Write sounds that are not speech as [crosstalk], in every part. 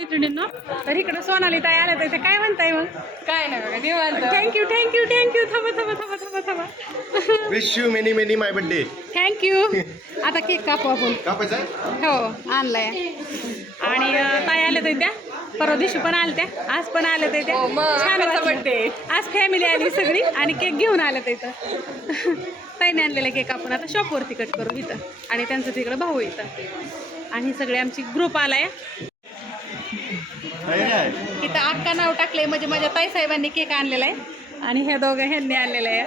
मैत्रिणींनो तर इकडं सोनाली ताई आल्या तर इथे काय म्हणताय मग? काय नाही बघा निवांत. थँक्यू थँक्यू थँक्यू थांबा थांबा थांबा थांबा थांबा. Wish you many many my birthday thank you आता केक कापू आपण. कापायचा आहे? हो आणलाय. आणि अं, ताई आल्या तर त्या परवा दिवशी पण आल्या त्या. आज पण आल्या तर त्या हो, मग छान वाटलं. birthday. आज फॅमिली आली सगळी आणि केक घेऊन आल्या तर इथं. ताईने आणलेला केक आपण आता शॉपवरती कट करू इथं. आणि त्यांचं तिकडं भाऊ इथं. आणि सगळे आमची ग्रुप आलाय. इथं अक्का नाव टाकलंय म्हणजे माझ्या ताईसाहेबांनी केक आणलेला आहे. आणि ह्या दोघं ह्यांनी आणलेलं आहे.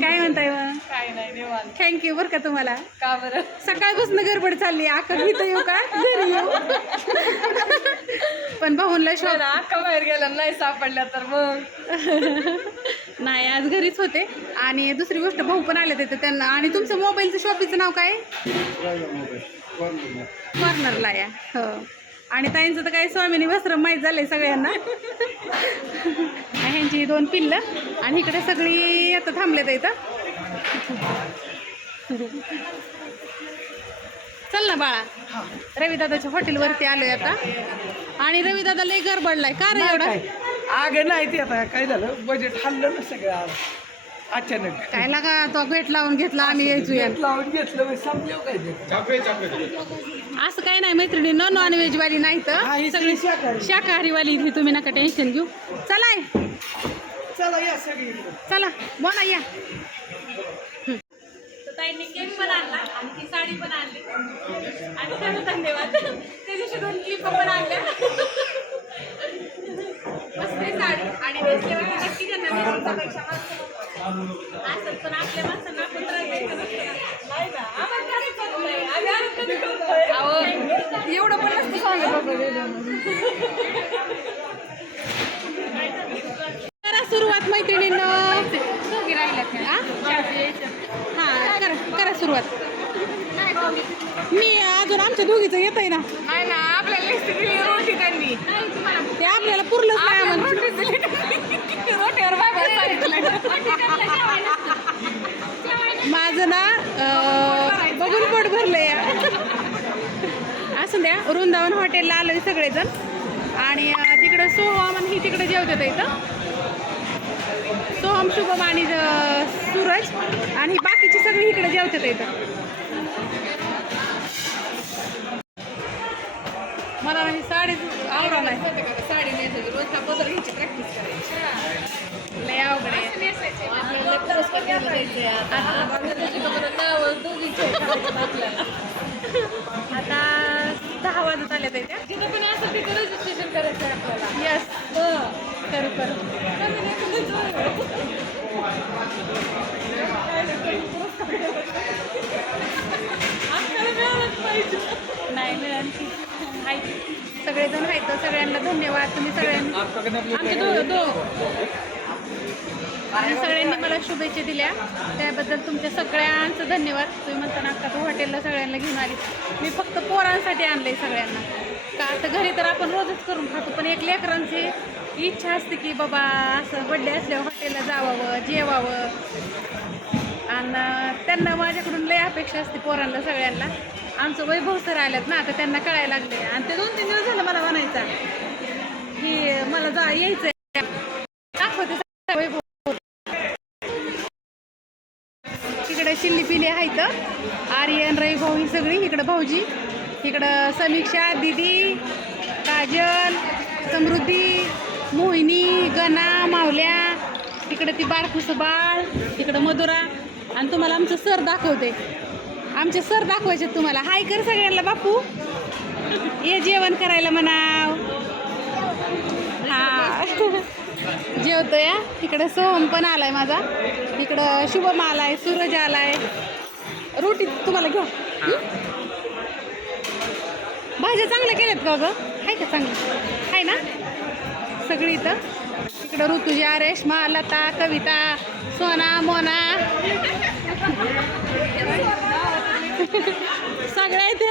काय म्हणताय मग? काय नाही थँक्यू बरं का तुम्हाला? का बरं? सकाळपासून गडबड चालली अक्का इथं येऊ का? घरी येऊ. पण भाऊनला जरा अक्का बाहेर गेला नाही सापडल्या तर मग? नाही आज घरीच होते. आणि दुसरी गोष्ट भाऊ पण आले तिथे त्यांना. आणि तुमचं मोबाईलचं शॉपीचं नाव काय? कॉर्नरला या. हो. आणि ताईंचं तर काय स्वामिनी वस्त्र माहीत झालंय सगळ्यांना. ह्यांची दोन पिल्लं आणि इकडे सगळी आता थांबलेत इथं चल ना बाळा. रविदादाच्या हॉटेलवरती आलोय आता. आणि रविदादा लय गडबडलाय. का रे एवढा? आग नाही ते आता. काय झालं? बजेट हल्लं ना सगळं आज. अचानक. काय लागा तो भेट लावून घेतला आम्ही यायचो लावून घेतलं मग संपलं काय ते? काही मैत्रिणी न नॉन व्हेज वाली नाही हा, तर ही सगळी शाकाहारी. शाकाहारी. वाली इथे तुम्ही नका टेन्शन घेऊ. चला या. सगळी चला बोला या. ताईंनी केक पण आणला आणि ती साडी पण आणली. आणि खरं धन्यवाद. त्या दिवशी दोन क्लिप पण आणल्या. मस्त आहे साडी. आणि नेसल्यावर नक्की त्यांना नेसूचा पेक्षा असं पण आपल्या माणसांना आपण त्रास द्यायचा नसतो ना. नाही ना, आपण कधी एवढं पण नसतं सांगत करा सुरुवात मैत्रिणींनो. हा हा करा करा सुरुवात. मी अजून आमच्या दोघीचं येत आहे ना ते आपल्याला पुरलंच नाही माझं ना बघून पोट भरलंय. असू द्या वृंदावन हॉटेलला आलोय सगळेजण. आणि तिकडं सोहम आणि ही तिकडे जेवतात इथं. सोहम शुभम आणि सूरज. आणि बाकीची सगळी इकडे जेवतात इथं. मला म्हणजे ही साडी आवडा नाही. रोज हा बदल घ्यायची प्रॅक्टिस करायची. लय अवघड आता. दहा वाजत आल्या त्या. जिथं पण असं तिथं रजिस्ट्रेशन करायचं आपल्याला. यस करू करू. नाही मिळाल. सगळेजण आहेत सगळ्यांना धन्यवाद. तुम्ही सगळ्यांनी आमचे दो दो आणि सगळ्यांनी मला शुभेच्छा दिल्या. त्याबद्दल तुमच्या सगळ्यांचं धन्यवाद. तुम्ही म्हणताना आता तू हॉटेलला सगळ्यांना घेऊन आली. मी फक्त पोरांसाठी आणले सगळ्यांना. का आता घरी तर आपण रोजच करून खातो पण एक लेकरांची इच्छा असते की बाबा असं बड्डे असल्यावर हॉटेलला जावावं जेवावं. आणि त्यांना माझ्याकडून लय अपेक्षा असते पोरांना सगळ्यांना. आमचं वैभव सर आल्यात ना आता त्यांना कळायला लागले आणि ते दोन तीन दिवस झालं मला म्हणायचा. की मला जा यायचं दाखवते वैभव. इकडे शिल्ली पिली आहेत. आर्यन रवी भाऊ ही सगळी इकडं भाऊजी. इकडं समीक्षा दिदी काजल समृद्धी मोहिनी गना मावल्या. इकडं ती बारकुस बाळ इकडं मधुरा. आणि तुम्हाला आमचं सर दाखवते. आमचे सर दाखवायचे तुम्हाला. हाय कर सगळ्यांना बापू. ये जेवण करायला म्हणाव. हा. जेवतो या इकडं सोहम पण आलाय माझा. इकडं शुभम आलाय सूरज आलाय. रोटी तुम्हाला घ्या भाज्या चांगल्या केल्यात का ग? आहे का चांगलं आहे ना? सगळी इथं. इकडं ऋतुजा रेश्मा लता कविता सोना मोना. सगळ्या इथे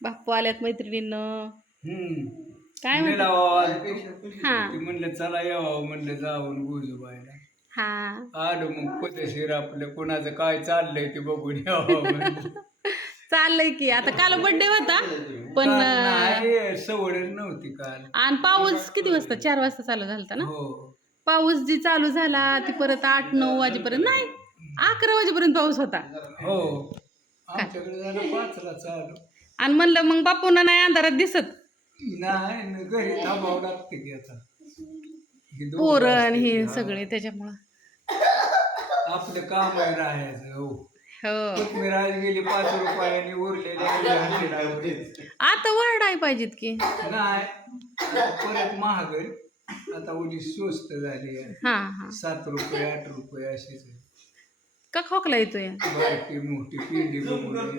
बाप्पू आल्यात मैत्रिणींनं. काय म्हणतात हा. म्हणलं चला यावं. म्हणलं जाऊन गोजूबाईला हा. आलो मग पदशीर आपलं कोणाचं काय चाललंय ते बघून यावं म्हणलं. चाललंय की आता काल बर्थडे होता पण सवडच नव्हती काल. आणि पाऊस किती वाजता? चार वाजता चालू झालता ना? हो. पाऊस जी चालू झाला ती परत आठ नऊ वाजेपर्यंत नाही अकरा वाजेपर्यंत पाऊस होता. हो. आमच्याकडे झालं पाचला चालू. आणि म्हणलं मग बापूंना नाही अंधारात दिसत. नाही न घरी थांबावं लागते की आता. हे पोरण हे हा. सगळे त्याच्यामुळं. आपलं काम आहे राहायचं हो. हो. कोथमीर आज गेली पाच रुपयाने उरलेले. आता वाढाय पाहिजेत की. नाही परत. आता उडी स्वस्त झाली आहे. हा हा. सात रुपये आठ रुपये अशीच आहे. का खोकला येतोय? बारकी मोठी पिंडी बघून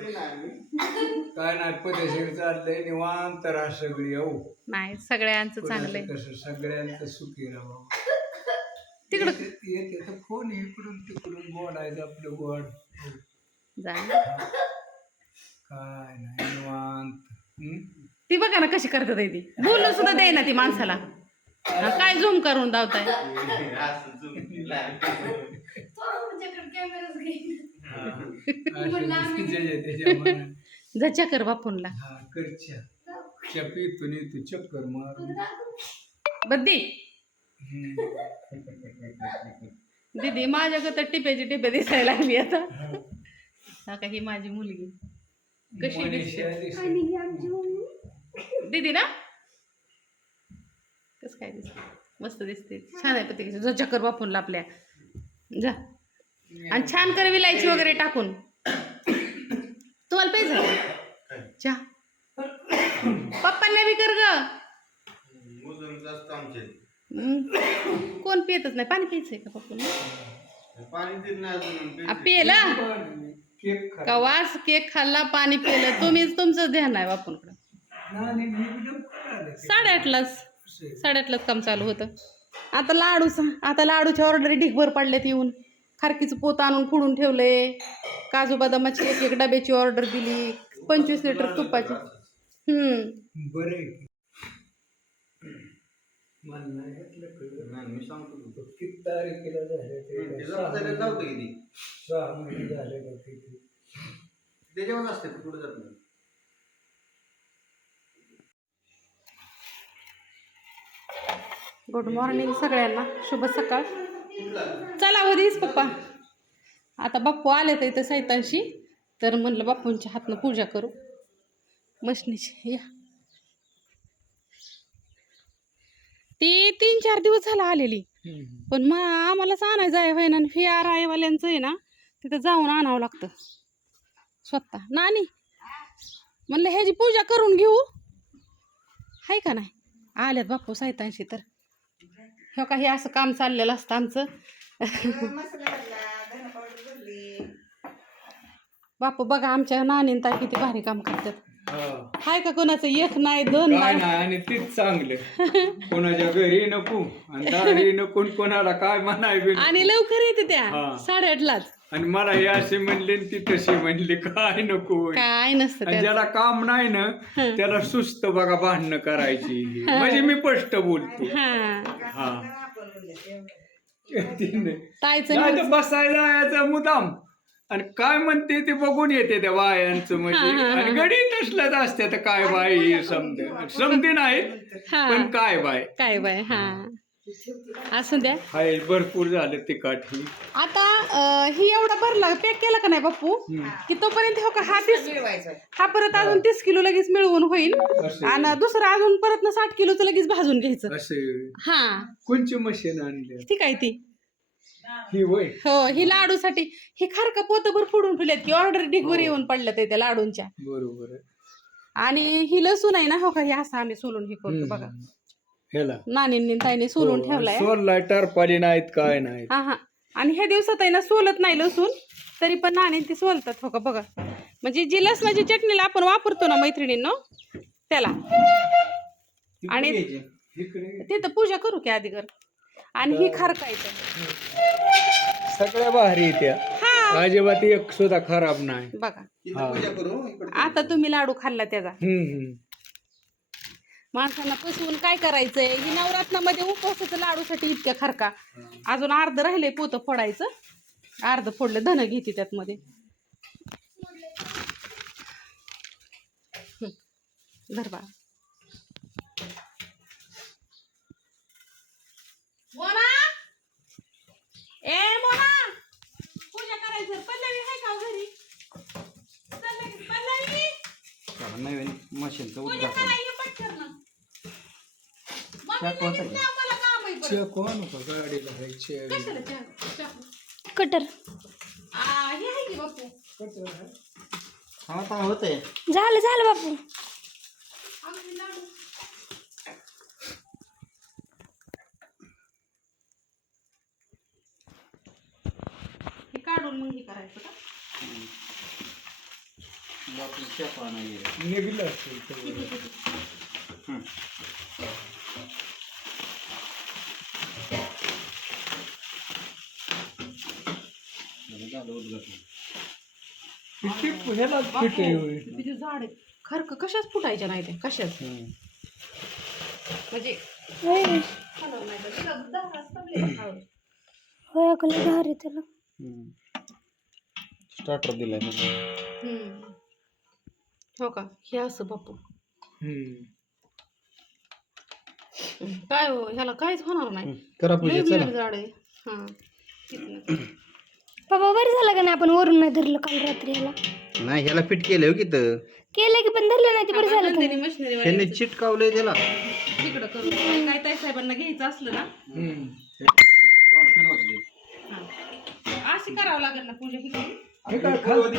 काय नाही पदेशीर चाललंय निवांत राहा सगळी हो. नाही सगळ्यांचं चांगलंय. कसं सगळ्यांचं सुखी राहावं. तिकडं येते येते तर फोन इकडून तिकडून बोलायचं आपलं गोड. हो. जा. काय नाही निवांत. हं? ती बघा ना कशी करतात ती. बोलून सुद्धा दे ना ती माणसाला. काय झूम करून दावताय अशी जे चक्कर हा येतो चक्कर मारून बद्दी. दीदी माझ्याकडे तर टिप्याची टिपे दिसायला लागली आता. हा. का ही माझी मुलगी. कशी दिसते. दीदी ना? कस काय दिसते मस्त दिसते. छान आहे पत्रिकेची जा चक्कर बापूनला आपल्या. जा. आणि छान कर विलायची वगैरे टाकून. तुम्हाला पाहिजे? चहा पप्पांना बी कर ग. कोण पियतच नाही? पाणी प्यायचंय का पप्पांना? पियला केक खा. का वास? केक खाल्ला पाणी पिलं. तुम्हीच तुमचं ध्यान आहे बापूंकडं. साडेआठलाच. साडेआठलाच काम चालू होतं. आता लाडू आता लाडूच्या ऑर्डरी ढिगभर पडल्यात येऊन. खारकीचं पोत आणून फोडून ठेवलंय. काजू बदामाची एक एक डब्याची ऑर्डर दिली. पंचवीस लिटर तुपाची. हम्म. बरं. मी सांगतो. किती तारखेला झाले झाले त्याच्यावर असते पुढे जात नाही. गुड मॉर्निंग सगळ्यांना. शुभ सकाळ. चला उद्याच पप्पा. आता बाप्पू आले तर इथं सैतांशी तर म्हणलं बाप्पूंच्या हातनं पूजा करू. मशनीची या. ती तीन चार दिवस झाला आलेली. पण मग आम्हालाच आणायचं आहे व्हाय ना फी आर आयवाल्यांचं आहे ना तिथं जाऊन आणावं लागतं. स्वतः. नानी म्हणलं ह्याची पूजा करून घेऊ. आहे का नाही? आल्यात बापू साहित्यांशी तर. हो का? हे असं काम चाललेलं असतं आमचं. बापू बघा आमच्या नानीन ताई किती भारी काम करतात. हाय का कोणाचं? एक नाही दोन नाही. नाही आणि तीच चांगलं. [laughs] कोणाच्या घरी नको आणि कोणाला काय म्हणाय. आणि लवकर येते त्या. साडेआठलाच. आणि मला हे असे म्हणले आणि ती तशी म्हणली काय नको. काय नसतं आणि. ज्याला काम नाही ना त्याला सुस्त बघा भांडणं करायची. म्हणजे मी स्पष्ट बोलतो. हा. हा. तिने. ताईचं नाही नाव- तर बसायला यायचं मुदाम आणि काय म्हणते ते बघून येते त्या बायांचं म्हणजे. आणि गडी तसलंच असते तर काय बाय हे समजे. समजे नाहीत हा. पण काय बाय काय बाय हा. असू द्या. हाय भरपूर झालं तिखट. ही आता अं, ही एवढा भरला पॅक केला का नाही बापू? की तोपर्यंत हो का हा तीस हा परत अजून तीस किलो लगेच मिळवून होईल. असे. आणि दुसरं अजून परत ना साठ किलोचं लगेच भाजून घ्यायचं. असे. हा. कोणची मशीन आणली? ठीक आहे ती? ही वय हो ही लाडूसाठी. ही खारका पोतभर फोडून ठेवल्यात की ऑर्डर ढिगभर येऊन पडल्यात त्या लाडूंच्या. बरोबर आहे. आणि ही लसूण आहे ना हो का हे असं आम्ही सोलून हे करतो बघा. ह्याला नानींनी ताईने सोलून ठेवलाय. सोलला टरपाली नाहीत काय नाहीत. हा हा. आणि ह्या दिवसात आहे ना सोलत नाही लसूण. तरी पण नाणी ती सोलतात हो का? बघा. म्हणजे जी लसणाची चटणीला आपण वापरतो ना मैत्रिणींनो त्याला. आणि- ये. तिथं पूजा करू की आधी कर आणि ही खारकायचं. सगळ्या भारी त्या हा. अजिबात एक सुद्धा खराब नाही. बघा. इथं पूजा करू इकडे आता तुम्ही लाडू खाल्ला त्याचा. माणसांना फसवून काय करायचंय? ही नवरात्रामध्ये उपवासाचं लाडूसाठी इतक्या खारका. अजून अर्ध राहिले पोतं फोडायचं. अर्ध फोडलं धन घेते त्यात मध्ये धरबा मोना! ए मोना! पूजा करायचं. पल्लवी आहे का हो घरी? पल्लवी मशीनचं पूजा चहा कोण का गाडीला आहे चहा कशाला चहा? चहा. कटर. आ, हे आहे की बापू? हा आता होतंय. झालं झालं बापू. हे काढून मग हे करायचं का? निघलं असेल तेवढं. फिट आहे होय. झाड आहे खरक कशाच फुटायच्या नाही ते कशाच? म्हणजे नाही तिला दहा संपले का खाऊन? स्टार्टर दिलाय हम्म. हो का? हे असं बापू. हम्म. काय हो? ह्याला काहीच होणार नाही. करा लय पूजा झाड आहे. हा. तिथनं. बाबा बरं झालं का नाही आपण वरून नाही धरलं काल रात्री ह्याला नाही ह्याला फिट केलं हो की तर केलं की पण धरलं नाही ते बरं झालं का? मशिनरी ह्याने चिटकावलंय त्याला. तिकडं करून काय ताई साहेबांना घ्यायचं असलं ना? हम्म. हा. अशी करावं लागेल ना पूजा ही करून. हे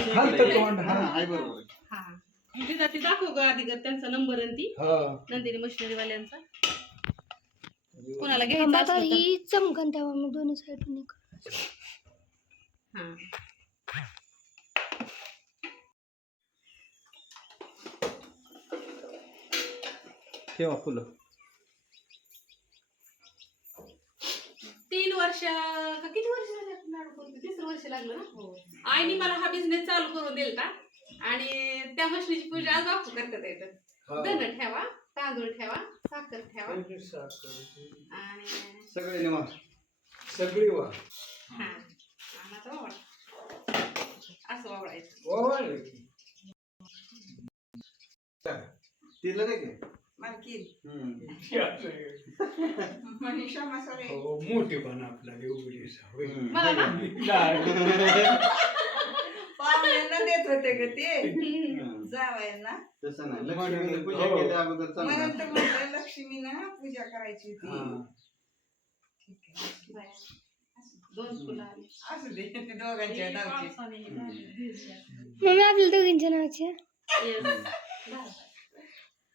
हा? हा तिथं ती दाखव ग आधी ग त्यांचा नंबर आणि ती. हा. नंदिनी मशिनरी वाल्यांचा कोणाला थांबा घ्यायचं आता असलं तर. ही चमकन तेव्हा मी दोन्ही साईडून हा. ठेवा फुलं. तीन वर्ष का किती वर्ष झाले आपण लाडू करतो तिसरं वर्ष लागलं ना? आईने मला हा बिझनेस चालू करून दिलता आणि त्या मशनीची पूजा आज बापू करतात येतं धन ठेवा तांदूळ ठेवा साखर ठेवा. आणि सगळे निवा सगळी वा. हा आणि आता वावळा. असं वावळायचं ओवाळलं की. तिला नाही काय मालकीन हम्म. हे. [laughs] मनीषा मसाले हो, मोठेपणा आपला. हम्म. ना. [laughs] पाहुण्यांना देत होते ग ते हम्म. जावायला तसं नाही लक्ष्मीने पूजा हो. केल्या अगोदर म्हटलं लक्ष्मीनं पूजा करायची हा. होती ठीक आहे. दोन फुलं आली असू दे ते दोघांच्या नावची मम्मी आपल्या दोघींच्या नावाची आहे. Yes.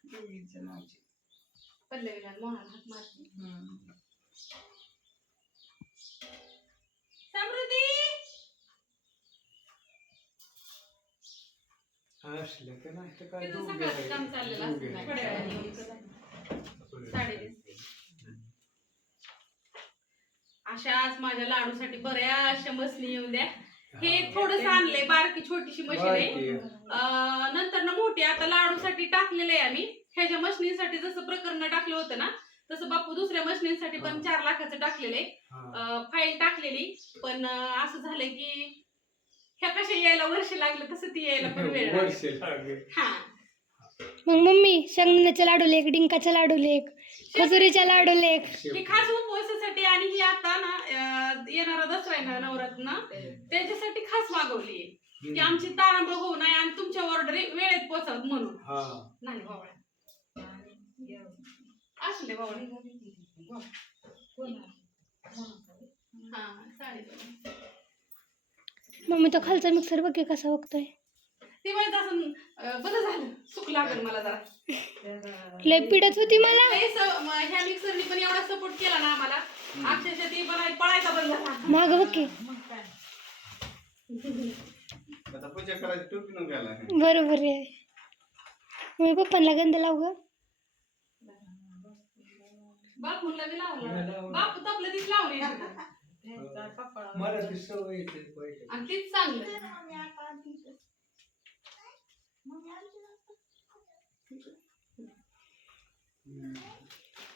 दोघींच्या नावची पल्लवीला आणि मोहनला हाक मारते. हम्म. समृद्धी असलं का नाही तर काय तिथं दोघे सकाळचं आहे. काम चाललेलं असतं. थोड्या वेळाने. साडी दिसते अशाच माझ्या लाडूसाठी बऱ्याचशा मसनी येऊन द्या. हे थोडस आणलंय बारकी छोटीशी मशीन आहे. अं, नंतर ना मोठी आता लाडूसाठी टाकलेलं आहे आम्ही. ह्याच्या मशनीसाठी जसं प्रकरण टाकलं होतं ना तसं बापू दुसऱ्या मशनीसाठी पण चार लाखाचं टाकलेलं आहे हा. फाईल टाकलेली. पण अं, असं झालंय की ह्या कशा यायला वर्ष लागलं तसं ती यायला पण वेळ लागला. वर्ष लागेल. हा. मग मम्मी शेंगदाण्याच्या लाडू लेक डिंकाच्या लाडू लेक खजुरीच्या लाडू लेक ही खास उपवासासाठी आणि ही आता ना येणारा दसरा आहे ना नवरात्र त्याच्यासाठी खास मागवली की आमची तारांबळ होऊ नये आणि तुमच्या ऑर्डर वेळेत पोहोचत म्हणून. हा. नाही बावळ्या असू दे बावळे हा साडी मम्मी तो खालचा मिक्सर बघ की कसा बघतोय. ते म्हणत असं बरं झालं सुख लागेल मला जरा. [laughs] लय पिडत होती मला. हे स- म- ह्या मिक्सरनी पण एवढा सपोर्ट केला ना आम्हाला. अक्षरशः ती पण पळायचा बंद झाला. माग बघ की. आता पूजा करायची टोपी नको घाला बरोबर आहे. मम्मी पप्पांना गंध लाव ग बापूला बी लावला बापू तपलं तीच लावली मला ती सवय येते पहिले. आणि तीच चांगलं.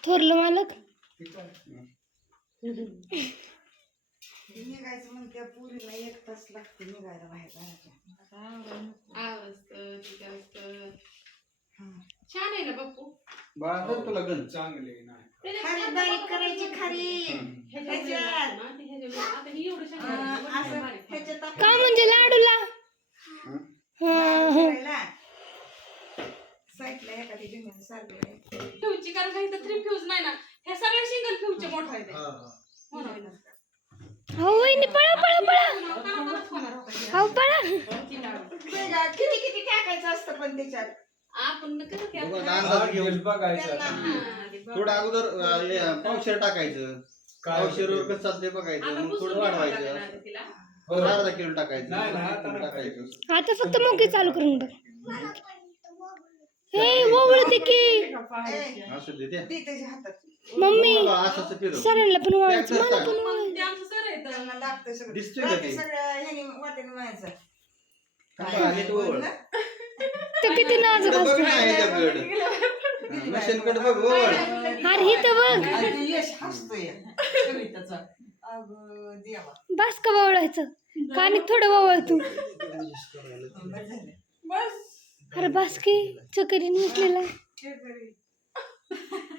थोरलं मालक? निघायचं म्हणते पुरीला एक तास लागते निघायला बाहेर आवडतं ठीक असतं हा. छान आहे घ्यायला बापू बाळा तर तुला गण चांगले नाही बारीक करायची ही आपण का म्हणजे लाडूला. साईडला एखादी लिंबू सारखं आहे. फ्यूजची कारण काही तर थ्री फ्यूज नाही ना? ह्या सगळ्या सिंगल फ्यूजचे मोठं आहे. हा, वहिनी पळा पळा पळा. पळा किती किती टाकायचं असतं पण त्याच्यात? आपण? अंदाज घेऊन. बघायचं. थोडं अगोदर पावशेर टाकायचं. काय पावशेरवर कसं चालते बघायचं मग थोडं वाढवायचं. अर्धा किलो टाकायचं. नाही, नाही, आता किलो नाही. टाकायचं. आता फक्त मोके चालू करून बघ. हे ओवळते की. ए, असं दे द्या. दे त्याच्या हातात. मम्मी फिरव. सरांना पण वळायचं त्यातच मला. पण मग वळायचं ते आमचं सर आहेत. त्यांना लागतं सगळं. दिसतंय का बाकी ते? सगळं ह्याने वाटेने व्हायचं थांबा, नीट ओवळ. तर किती नाजूक बघ असतं ना ह्याच्याकडं. मशीनकडे बघ ओवळ. अरे ही तर बघ. आणि ते यश हसतोय. कविताचा बस का वळायचं कानिक थोडं वळ तू. अरे बस की चकरी नसलेला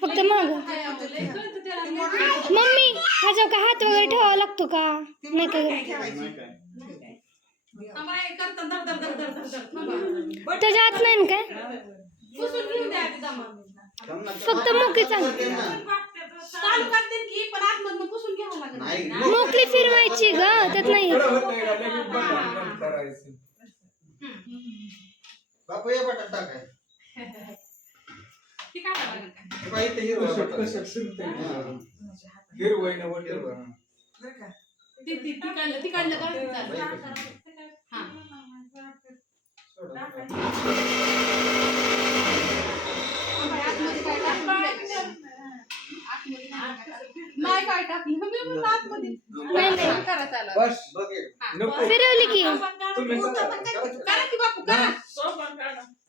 फक्त माग. मम्मी ह्याच्यावर काय हात वगैरे ठेवावा लागतो का नाही काय. थांबा. त्याच्या हात नाही ना काय फक्त मोकळी चालू दे ना. चालू करते की पण आतमधनं पुसून घ्यावं लागेल. नाही मोकळी फिरवायची ग त्यात नाही. बापू या बटाट टाकाय ना ती काढलं ती काढलं का ती चालू. हा आतमध्ये काय टाकलं? आतमध्ये काय टाकलं? नाही काय टाकलं? मी म्हणलं आतमध्ये. नाही, नाही. करा चालू बस. बघ एक. नको. फिरवली की? करा? की बापू करा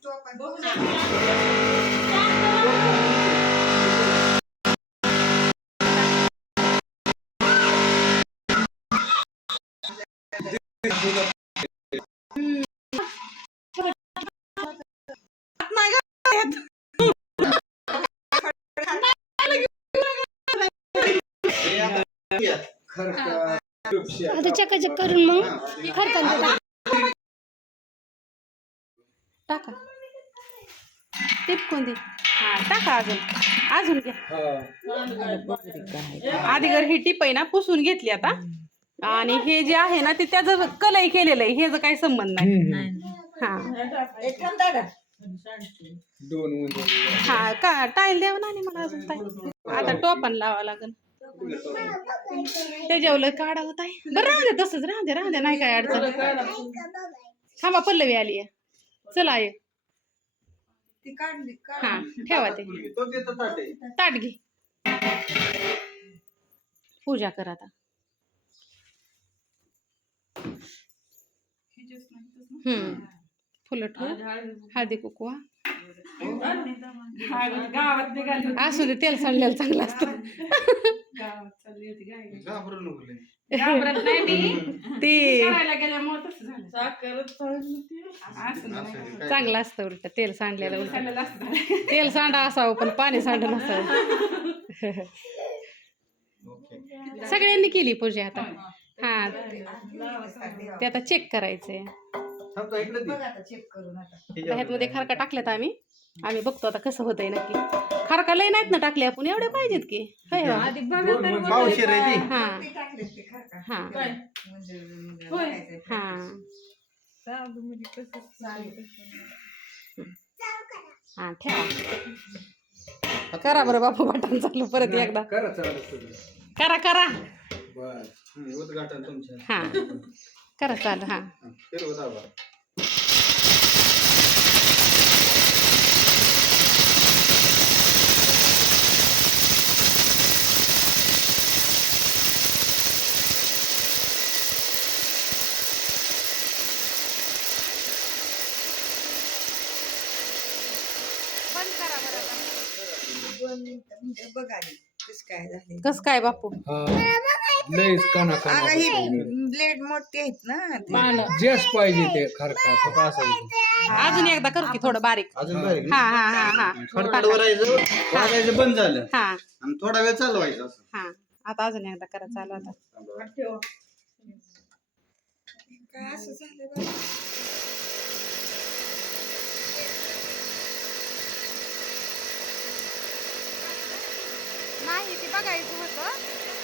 तो पण हे आता चकाचक करून मग खरकन टाक. हा टाका अजून. अजून घ्या. हा. आधी घर ही टिप आहे ना पुसून घेतली आता. आणि हे जे आहे ना ते त्याचं कलई केलेलं आहे. ह्याचा काही संबंध नाही. हा. दोन मध्ये हा का टाईल द्यावं ना आणि मला अजून टाईल. आता टोपण लावावं लागेल. त्याच्यावर काढा होत आहे बरं राहू दे तसंच राहू दे राहू दे नाही काय अडचण. थांबा पल्लवी आली आहे. चला काढली हा ठेवा ते. ताट घे. पूजा कर आता. हम्म. फुलं ठेव. हळदी कुकवा. असू दे तेल सांडलेलं चांगलं असतं घाबरून ते असं काय? चांगलं असतं उलट तेल सांडलेलं उलट तेल सांडा असावं पण पाणी सांड नसावं ओके. सगळ्यांनी केली पूजा आता हा ते आता चेक करायचंय थांब तो. इकडे दे. बघ आता चेक करून आता. ह्याच्यावर ह्यातमध्ये खारका टाकल्यात आम्ही. आम्ही बघतो आता कसं होतंय नक्की. खारका लय नाहीत ना टाकले आपण एवढे पाहिजेत की. होय हो. दोन मध्ये. पावशेर आहे ती. हा. ते टाकले ते खरं का हा. म्हणजे म्हणजे बघायचंय. हा. हा ठेवा. करा बरं बापू बटन चालू परत एकदा. करा चालू. करा करा. बस हं, उद्घाटन तुमचं हा. करा चालू हा. दोन मिनिटं म्हणजे बघ आधी. कसं काय झाले कस काय बापू? हा. लयच कणा अगं ही कणा ब्लेड मोठी आहेत ना ती. जेस पाहिजे ते खरखा फक्त असायचं अजून एकदा करू की थोडं बारीक. अजून बारीक हा हा हा हा. खडखड वरायचं बंद झालं. हा. आणि थोडा वेळ चालवायचं असं. हा. आता अजून एकदा करा चालू आता. काय असं झालं बा? नाही ते बघायचं होतं.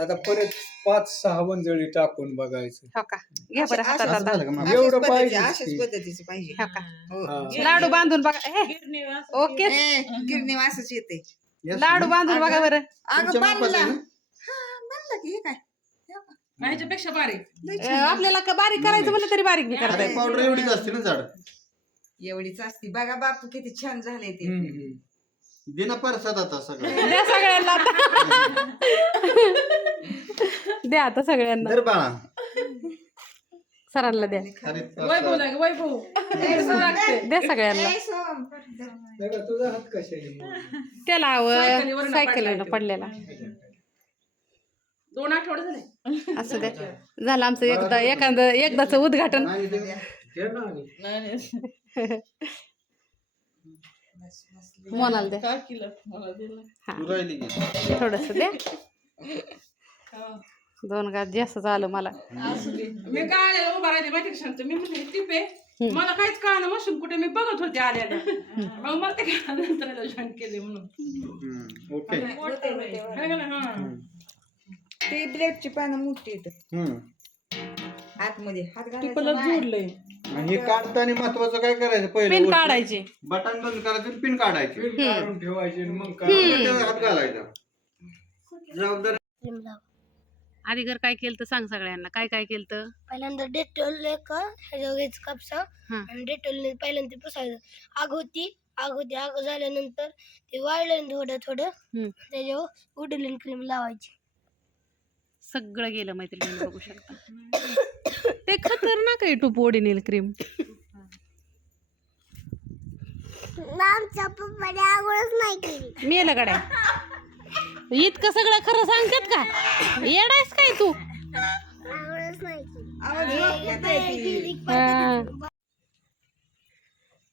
आता परत पाच सहा वंजळी टाकून बघायचं. हो का? घ्या बरं हातात असं आता. झालं का मग? एवढं पाहिजे अशाच की. पद्धतीचं पाहिजे. हो का? हो. लाडू बांधून बघा. हे. ओके. ए, गिरणी वासच येते. Yes, लाडू बांधून बघा बरं. अगं तुमच्या बांधला. मापाचं आहे हा बांधला की हे काय? ह्याच्यापेक्षा बारीक. लय अं, छान. आपल्याला का बारीक करायचं म्हणलं तरी बारीक बी करता अरे. पावडर एवढीच असते ना झाड. एवढीच असती. बघा बापू किती छान झाले ते. हम्म, हम्म. बिना परसात आता सगळं. [laughs] द्या सगळ्यांना आता. द्या आता सगळ्यांना. दर बाळा. सरांना द्या. अरे वैभव लागे वैभव. लागतंय. द्या सगळ्यांना. तुझा हात कशा? त्याला पडलाय तो. पडलेला. दोन आठवडे झाले. असं द्या. झालं आमचं एकदा एखादं एकदाच उद्घाटन. नाही ना. [laughs] मोनाला द्या थोडस द्या दोन गात जास्त झालं मला. मी काय आलेलं उभा राहिले माहिती सांगतो मी म्हणले टिप मला काहीच कळलं मशीन कुठे? मी बघत होते आलेल्या मग मला ते नंतर जॉईन केले म्हणून? हा. ते ब्लेडची पानं मोठी येत. आतमध्ये हात. जोडलंय. आणि हे काढताना महत्वाचं काय करायचं? पहिलं पिन काढायची. बटन बंद करायचं पिन काढायची. काढून ठेवायचे आणि मग काय त्याच्यावर हात घालायचा. जबाबदारी आधी घर काय केलं तर सांग सगळ्यांना. काय काय केलं पहिल्यांदा डेटोल एक ह्याच्यावर घ्यायचं कापसा. हा. आणि डेटोलने पहिल्यांदा ते पुसायचं. आग होती. आग होती. आग झाल्यानंतर ते वाळलं थोडं थोडं. हम्म. त्याच्यावर उडलिन क्रीम लावायची. सगळं गेलं मैत्रिणी बघू शकता. [laughs] ते खतरनाक आहे टूप ओडिनेल क्रीम आमच्या पप्पाने आंघोळच नाही केली. मेलं गड्या. इतकं सगळं खरं सांगतात का? येडायस काय तू. हा.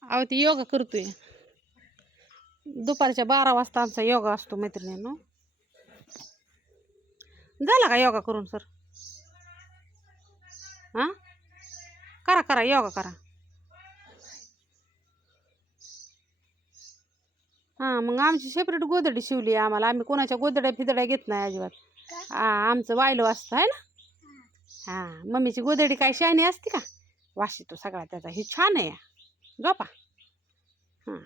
अहो ती योगा करतोय. दुपारच्या बारा वाजता आमचा योगा असतो मैत्रिणींनो. झाला का योगा करून सर? हां? करा करा योगा करा. हां मग आमची सेपरेट गोदडी शिवली आहे आम्हाला. आम्ही कोणाच्या गोदड्या फिदड्या घेत नाही अजिबात. आमचं वायलो असतं आहे ना? हां मम्मीची गोदडी काय शायनी असते का? वाशी तो सगळा त्याचा. हे छान आहे. झोपा. हां.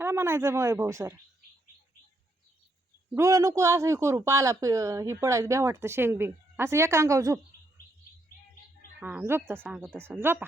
ह्याला म्हणायचं मग भाऊ सर. डोळं नको असं हे करू पाला प ही पडायचं भ्या वाटतं शेंग बिंग असं एका अंगावर झोप. हां झोप तसं अंग तसं झोपा.